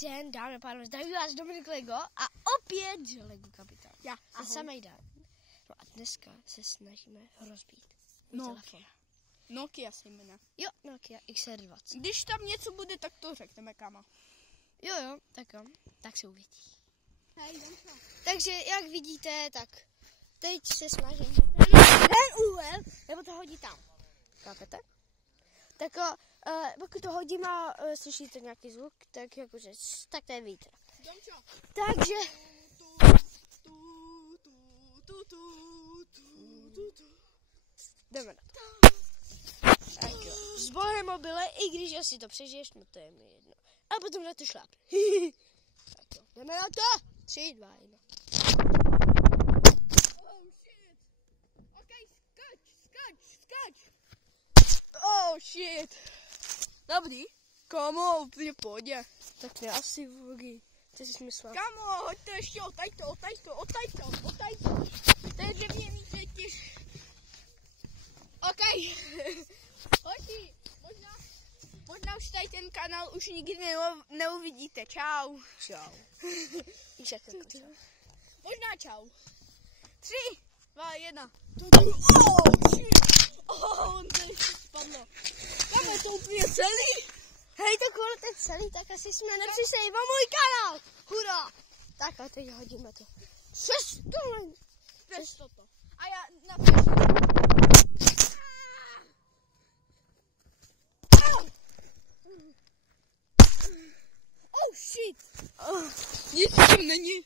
den, dámy a pánové, zdraví vás Dominik Lego a opět Lego kapitán. Já, a samej den. No a dneska se snažíme rozbít telefon. Nokia se jmenuje. Jo, Nokia XR20. Když tam něco bude, tak to řekneme, kama. Jo, tak se uvidí. Hej, takže jak vidíte, tak teď se snažím ten úhel, nebo to hodí tam. Chápete? Tak pokud to hodím a slyšíte nějaký zvuk, tak jakože, tak to je vítr. Takže jdeme na to. Tak jo. S Bohem mobile, i když asi to přežiješ, no to je mi jedno. A potom na to šláp. Tak jo, jdeme na to. 3, 2, 1. Oh shit. Okay, skač. Oh shit. Dobrý. Kamo, úplně v pohodě. Tak ne, asi vlogy. To si smysl. Kamo, hoďte ještě, otaď to. To je dřevěný těž. OK. Hoďte. Možná už tady ten kanál už nikdy neuvidíte. Čau. Možná čau. 3, 2, 1. Oh, shit. On to ještě spadlo. Kamo, je to úplně celý? Hej, to kvůli teď celý, tak asi jsme nepřišli na můj kanál. Hurá. Tak a teď hodíme to. Přes toto. A já na Oh shit. Nic tam není.